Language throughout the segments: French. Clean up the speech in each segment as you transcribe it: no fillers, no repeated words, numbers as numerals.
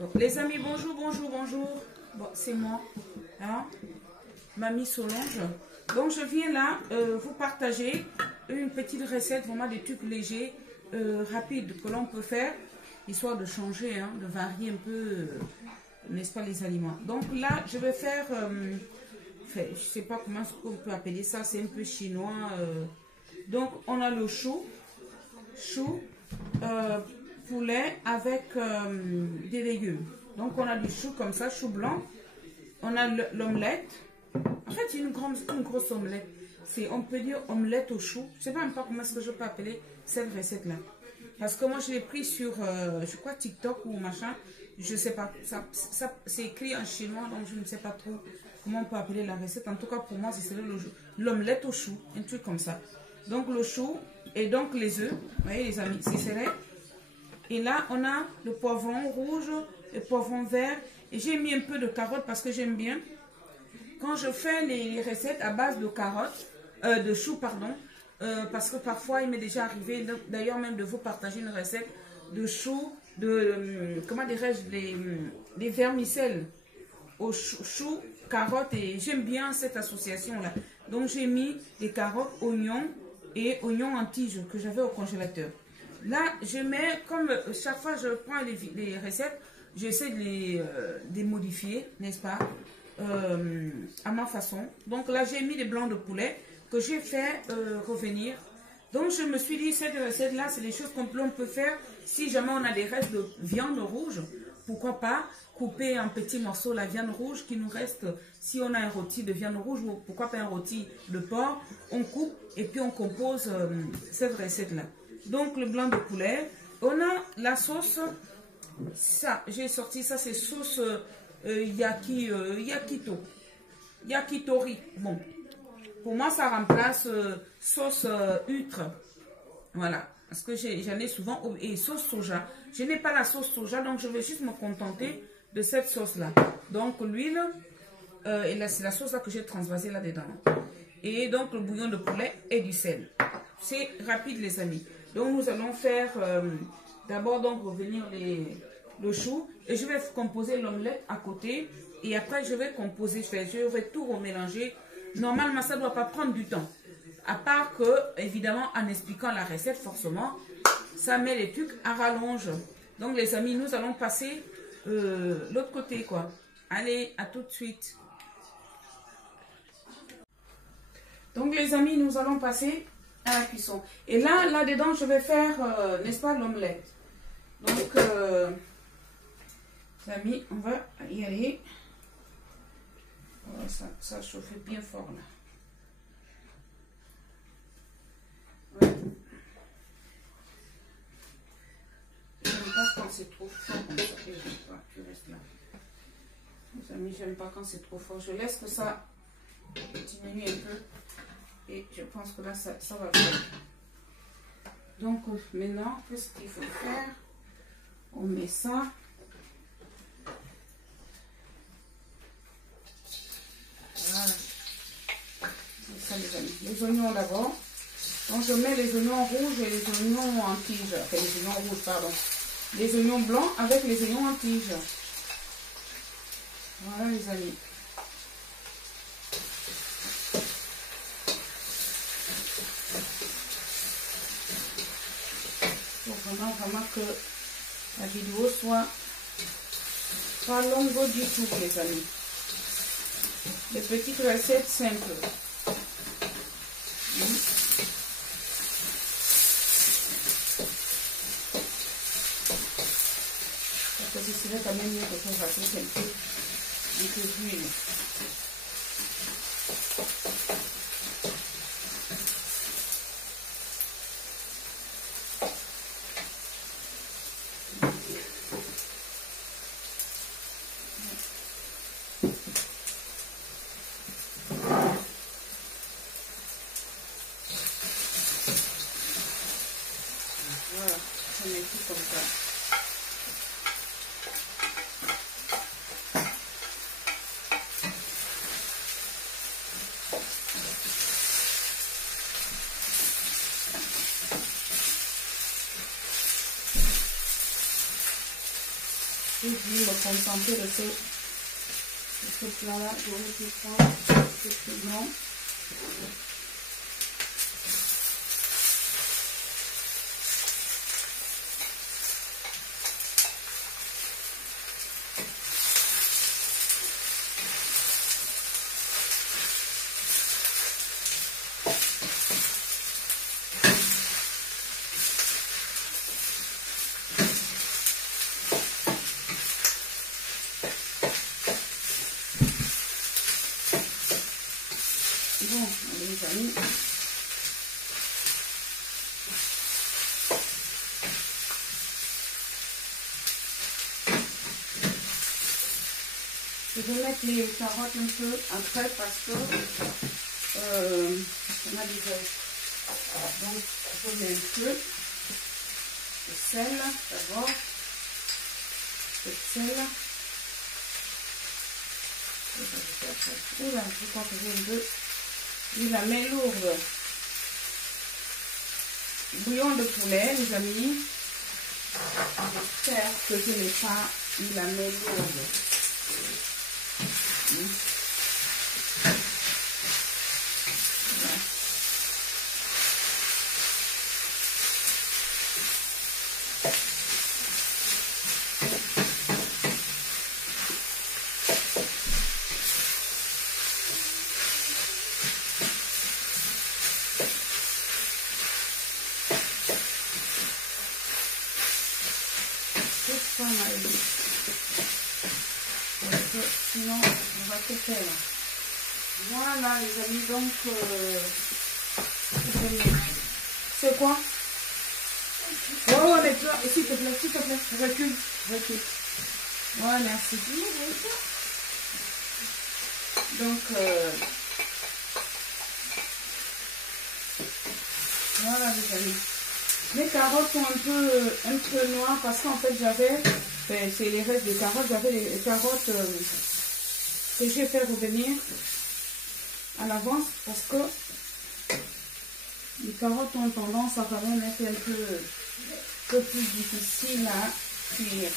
Bon, les amis, bonjour, bonjour, bonjour. Bon, c'est moi, hein, Mamie Solange. Donc, je viens là vous partager une petite recette, vraiment des trucs légers, rapides que l'on peut faire, histoire de changer, hein, de varier un peu, n'est-ce pas, les aliments. Donc là, je vais faire, je ne sais pas comment on peut appeler ça, c'est un peu chinois. Donc, on a le chou, poulet avec des légumes. Donc on a du chou comme ça, chou blanc. On a l'omelette. En fait, une grosse omelette. On peut dire omelette au chou. Je ne sais même pas comment est-ce que je peux appeler cette recette-là. Parce que moi, je l'ai pris sur, je crois, TikTok ou machin. Je ne sais pas. Ça c'est écrit en chinois, donc je ne sais pas trop comment on peut appeler la recette. En tout cas, pour moi, c'est l'omelette au chou. Un truc comme ça. Donc le chou et donc les œufs. Vous voyez, les amis, c'est serré. Et là, on a le poivron rouge, le poivron vert. Et j'ai mis un peu de carottes parce que j'aime bien. Quand je fais les recettes à base de carottes, de choux, pardon, parce que parfois, il m'est déjà arrivé, d'ailleurs même de vous partager une recette de choux, comment dirais-je, des vermicelles aux choux, carottes. Et j'aime bien cette association-là. Donc, j'ai mis des carottes, oignons et oignons en tige que j'avais au congélateur. Là, je mets, comme chaque fois je prends les recettes, j'essaie de les modifier, n'est-ce pas, à ma façon. Donc là, j'ai mis des blancs de poulet que j'ai fait revenir. Donc je me suis dit, cette recette-là, c'est des choses qu'on peut faire si jamais on a des restes de viande rouge. Pourquoi pas couper en petits morceaux la viande rouge qui nous reste. Si on a un rôti de viande rouge ou pourquoi pas un rôti de porc, on coupe et puis on compose cette recette-là. Donc le blanc de poulet, on a la sauce, ça, j'ai sorti ça, c'est sauce yakitori. Bon, pour moi ça remplace sauce huître, voilà, parce que j'en ai souvent, et sauce soja. Je n'ai pas la sauce soja, donc je vais juste me contenter de cette sauce-là. Donc l'huile, et là c'est la sauce là que j'ai transvasée là-dedans. Et donc le bouillon de poulet et du sel. C'est rapide les amis. Donc nous allons faire d'abord donc revenir le chou et je vais composer l'omelette à côté et après je vais composer, je vais tout remélanger. Normalement ça ne doit pas prendre du temps. À part que évidemment en expliquant la recette forcément ça met les trucs à rallonge. Donc les amis nous allons passer l'autre côté quoi. Allez à tout de suite. Donc les amis nous allons passer à la cuisson. Et là-dedans, je vais faire, n'est-ce pas, l'omelette. Donc, les amis, on va y aller. Voilà, ça chauffe bien fort, là. Ouais. J'aime pas quand c'est trop fort, comme ça. Tu restes là. Les amis, j'aime pas quand c'est trop fort. Je laisse que ça diminue un peu. Et je pense que là, ça va bien. Donc, maintenant, qu'est-ce qu'il faut faire? On met ça. Voilà. C'est ça, les amis. Les oignons d'abord. Donc, je mets les oignons rouges et les oignons en tige. Enfin, les oignons rouges, pardon. Les oignons blancs avec les oignons en tige. Voilà, les amis. Vraiment que la vidéo soit pas longue du tout les amis. Des petites recettes simples. Parce que ce serait quand même mieux que ça fasse un peu d'huile. Voilà, je mets tout comme ça. Je vais me contenter de ce plat-là. Je vais prendre ce piment. Bon, les amis, je vais mettre les carottes un peu après parce que on a des œufs. Donc, je mets un peu de sel d'abord, de sel. Oula, je crois que j'ai un peu mis la main lourde. Bouillon de poulet, les amis. J'espère que je n'ai pas mis la main lourde. Voilà. Parce que sinon on va tout faire. Voilà les amis, donc c'est quoi? Oh mais toi, s'il te plaît, recule. Voilà, merci. Donc voilà les amis. Les carottes sont un peu noires parce qu'en fait j'avais, c'est les restes des carottes, j'avais les carottes que j'ai fait revenir à l'avance parce que les carottes ont tendance à quand même être un peu plus difficiles à cuire.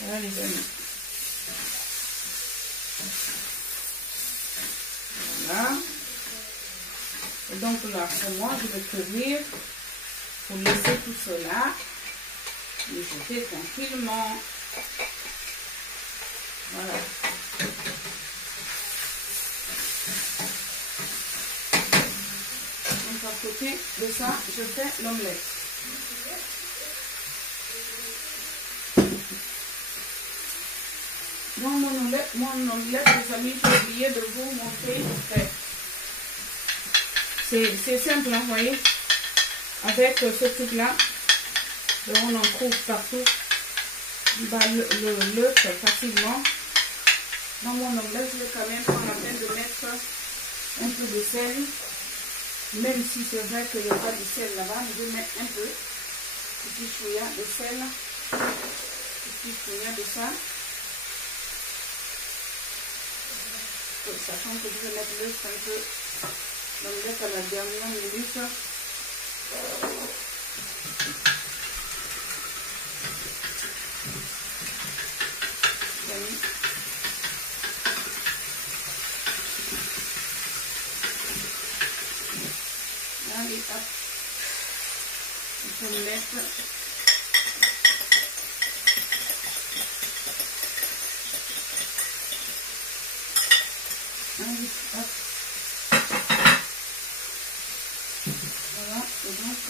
Voilà les amis. Voilà. Et donc là pour moi je vais cuire. Pour laisser tout cela, les jeter tranquillement. Voilà. Donc à côté de ça, je fais l'omelette. Dans mon omelette, les amis, j'ai oublié de vous montrer. C'est simple, vous voyez. Avec ce truc là, on en trouve partout, l'œuf facilement. Dans mon omelette, je vais quand même prendre la peine de mettre un peu de sel, même si c'est vrai qu'il n'y a pas de sel là-bas, je vais mettre un peu, petit chouïa de sel, petit chouïa de ça, sachant que je vais mettre l'œuf un peu, l'omelette à la dernière minute. Allez, hop, on peut le mettre. Allez, hop. Voilà, et donc,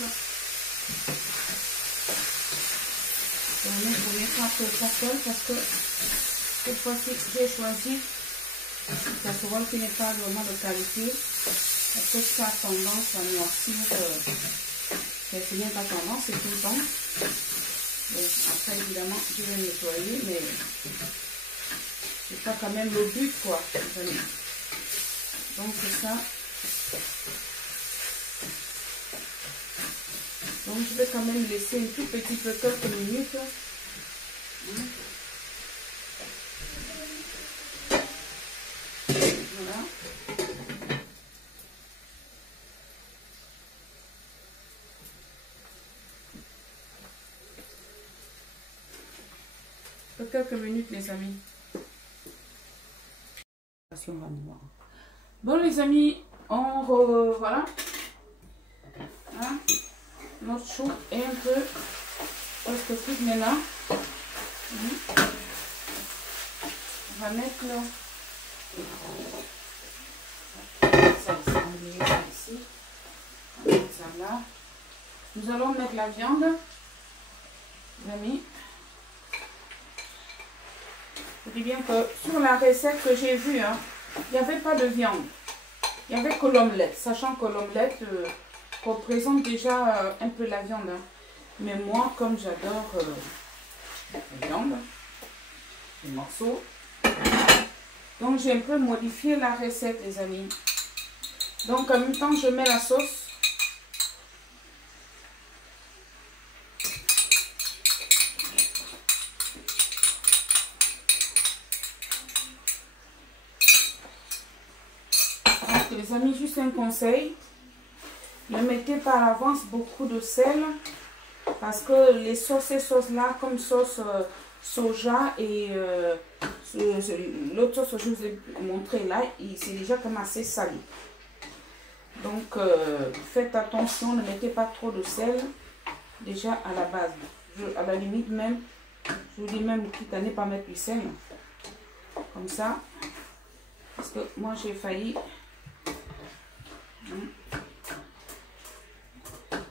on mettra un peu de casserole parce que cette fois-ci, j'ai choisi une casserole qui n'est pas vraiment de qualité. Parce que ça a tendance à noircir, ce n'est pas tendance, c'est tout le temps. Bon, après évidemment je vais nettoyer, mais c'est pas quand même le but quoi. Donc c'est ça. Donc je vais quand même laisser un tout petit peu quelques minutes. Voilà. quelques minutes, les amis. Bon, les amis, voilà. Hein? Notre chou est un peu presque cuit maintenant. On va mettre ça ici. Ça là. Nous allons mettre la viande, les amis. Je dis bien que sur la recette que j'ai vue, hein, il n'y avait pas de viande. Il n'y avait que l'omelette, sachant que l'omelette représente déjà un peu la viande. Hein. Mais moi, comme j'adore la viande, les morceaux, donc j'ai un peu modifié la recette, les amis. Donc en même temps, je mets la sauce. Donc les amis, juste un conseil. Ne mettez pas à l'avance beaucoup de sel. Parce que les sauces, ces sauces-là, comme sauce soja et l'autre sauce que je vous ai montré là, c'est déjà comme assez salé. Donc, faites attention, ne mettez pas trop de sel déjà à la base. À la limite même, je vous dis même quitte à ne pas mettre du sel. Comme ça. Parce que moi, j'ai failli...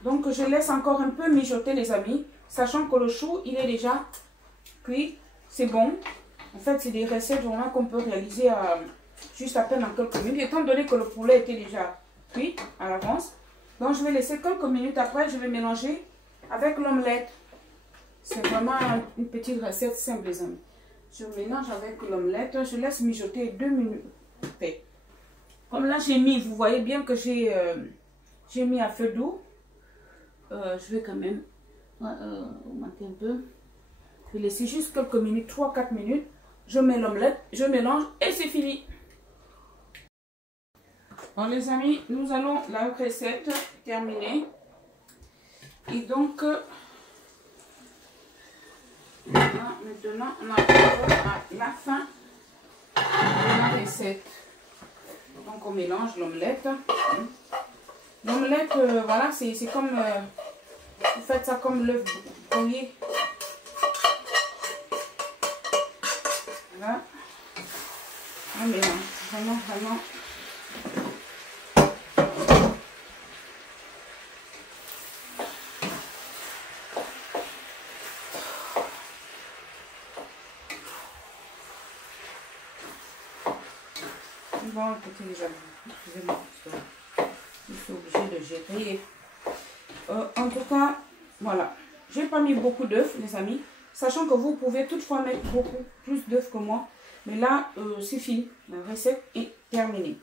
Donc, je laisse encore un peu mijoter, les amis. Sachant que le chou, il est déjà cuit. C'est bon. En fait, c'est des recettes vraiment qu'on peut réaliser juste à peine en quelques minutes. Étant donné que le poulet était déjà cuit à l'avance. Donc, je vais laisser quelques minutes après. Je vais mélanger avec l'omelette. C'est vraiment une petite recette simple, les amis. Je mélange avec l'omelette. Je laisse mijoter 2 minutes. Comme là, j'ai mis, vous voyez bien que j'ai mis à feu doux. Je vais quand même augmenter un peu. Je vais laisser juste quelques minutes, 3-4 minutes. Je mets l'omelette, je mélange et c'est fini. Bon les amis, nous allons la recette terminée. Et donc, maintenant, on arrive à la fin de la recette. Donc on mélange l'omelette. L'omelette, voilà, c'est comme... vous faites ça comme l'œuf brouillé. Voilà. On mélange. Vraiment, vraiment. Bon, écoutez les amis, excusez-moi, je suis obligée de gérer. En tout cas, voilà. J'ai pas mis beaucoup d'œufs, les amis. Sachant que vous pouvez toutefois mettre beaucoup plus d'œufs que moi. Mais là, c'est fini. La recette est terminée.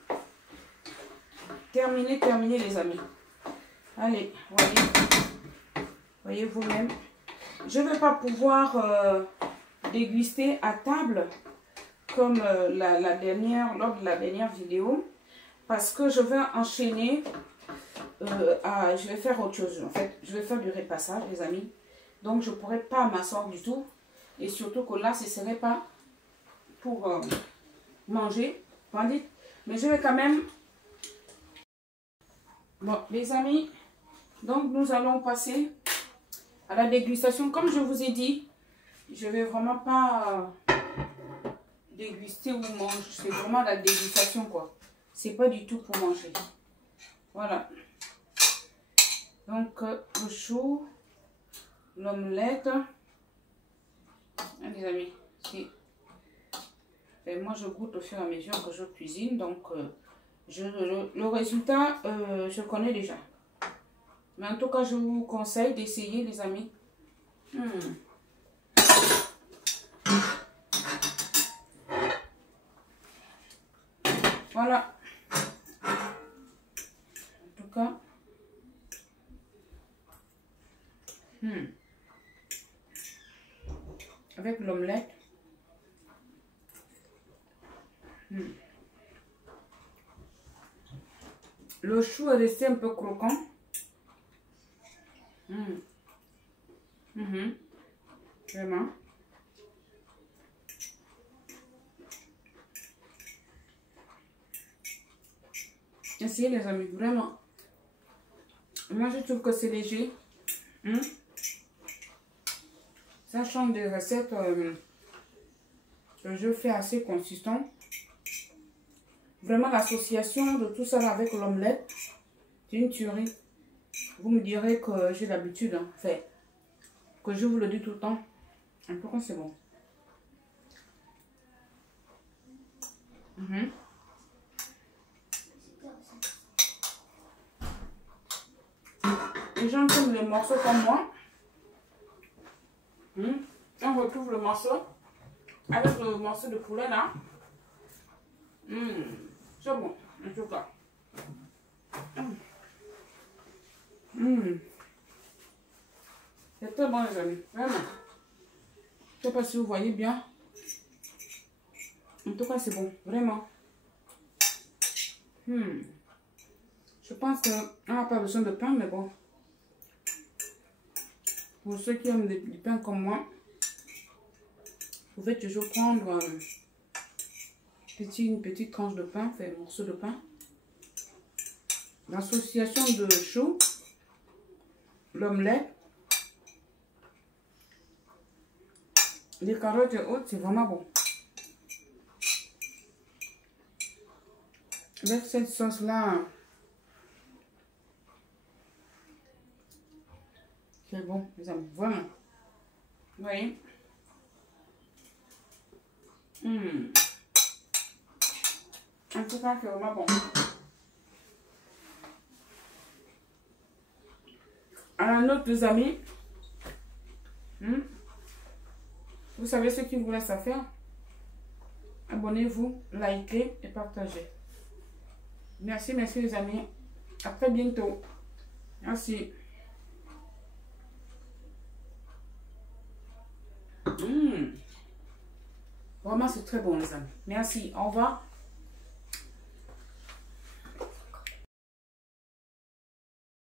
Terminée, les amis. Allez, voyez vous-même. Je ne vais pas pouvoir déguster à table comme lors de la dernière vidéo. Parce que je vais enchaîner... je vais faire autre chose en fait. Je vais faire du repassage, les amis. Donc je ne pourrai pas m'asseoir du tout. Et surtout que là, ce ne serait pas pour manger. Mais je vais quand même... Bon, les amis, donc nous allons passer à la dégustation. Comme je vous ai dit, je ne vais vraiment pas déguster ou manger. C'est vraiment la dégustation, quoi. C'est pas du tout pour manger. Voilà. Donc, le chou, l'omelette. Les amis, et moi, je goûte au fur et à mesure que je cuisine. Donc, le résultat, je connais déjà. Mais en tout cas, je vous conseille d'essayer, les amis. Voilà. En tout cas. Avec l'omelette. Le chou est resté un peu croquant. Vraiment. Essayez les amis, vraiment. Moi je trouve que c'est léger. Ça change des recettes que je fais assez consistant. Vraiment l'association de tout ça là avec l'omelette, c'est une tuerie. Vous me direz que j'ai l'habitude, hein, fait que je vous le dis tout le temps. En tout cas c'est bon. Les gens qui aiment les morceaux comme moi, on retrouve le morceau avec le morceau de poulet là. C'est bon, en tout cas. C'est très bon les amis, vraiment. Je ne sais pas si vous voyez bien. En tout cas c'est bon, vraiment. Je pense qu'on n'a pas besoin de pain, mais bon. Pour ceux qui aiment du pain comme moi, vous pouvez toujours prendre une petite tranche de pain, un morceau de pain. L'association de choux, l'omelette, les carottes et autres, c'est vraiment bon. Avec cette sauce-là, c'est bon, les amis, vraiment. Vous voyez? En tout cas, c'est vraiment bon. À la note, les amis, vous savez ce qu'il vous reste à faire. Abonnez-vous, likez et partagez. Merci, merci les amis. À très bientôt. Merci. Vraiment, c'est très bon les amis. Merci. Au revoir.